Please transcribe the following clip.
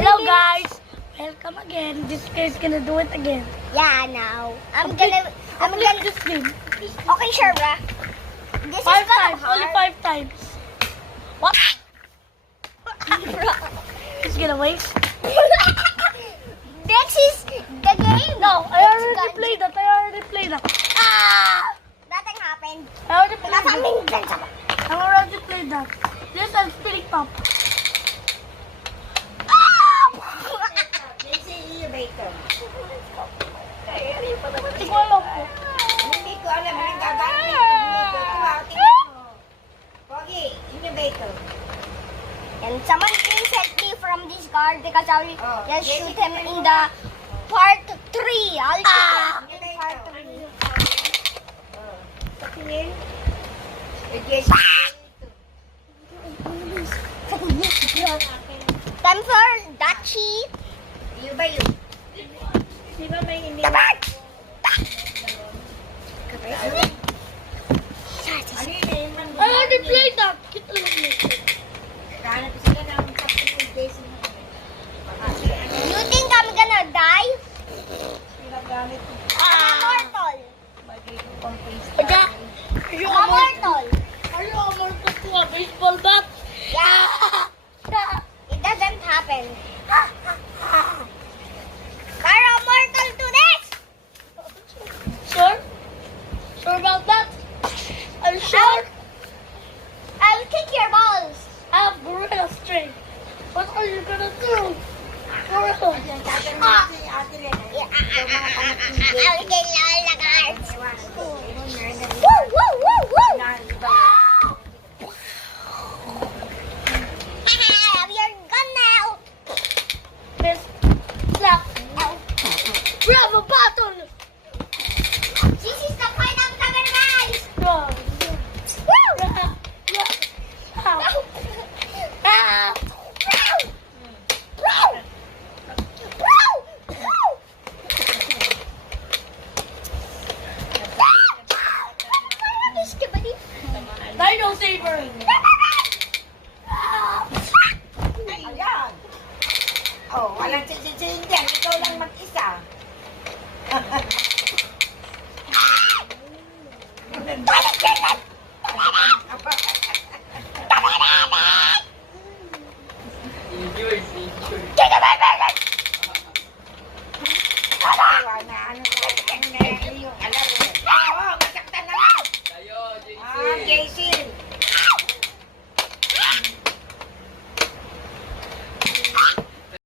Hello guys! Welcome again. This guy's gonna do it again. Yeah, now. I'm gonna This game. Okay, sure, bruh. This Five is kind times. of hard. Only 5 times. What? He's gonna waste. This is the game. No, I already played that. Ah! Nothing happened. I already played that. Nothing. I already played that. This is spinning top. This is innovator. Hindi ko alam po. Hindi ko alam anong gagawin dito. Tingnan mo. Pogi, innovator. And someone can set me from this card because I will Oh, just yes, shoot you him can. in the part 3. I'll shoot him in part 3. Tingin. Yes. Time for Dachi. You ba yun? Di ba may hindi? Kabag! Ano yun? I already played that. Kita lang yun. Naghanap sila ng couple days. You think I'm gonna die? Ginagamit ko. I'm immortal. Magiging pang face. Aga. I'm immortal. Are you more to a baseball bat? Yeah. It doesn't happen. Pero immortal to this. Sure? Sure about that? Are you sure? I'll kick your balls. I have gorilla strength. What are you gonna do? Gorilla. I'll kill all the cards. Woo, woo, woo, woo. You're gone now. Miss. Slap. Bravo battle. This is the fight of the guys. Yeah. Woo. Yeah. Yeah. Ah. Ah. Dino Saber. Ayan. Oh, walang chinchin dyan. Ikaw lang mag-isa. Balik yan!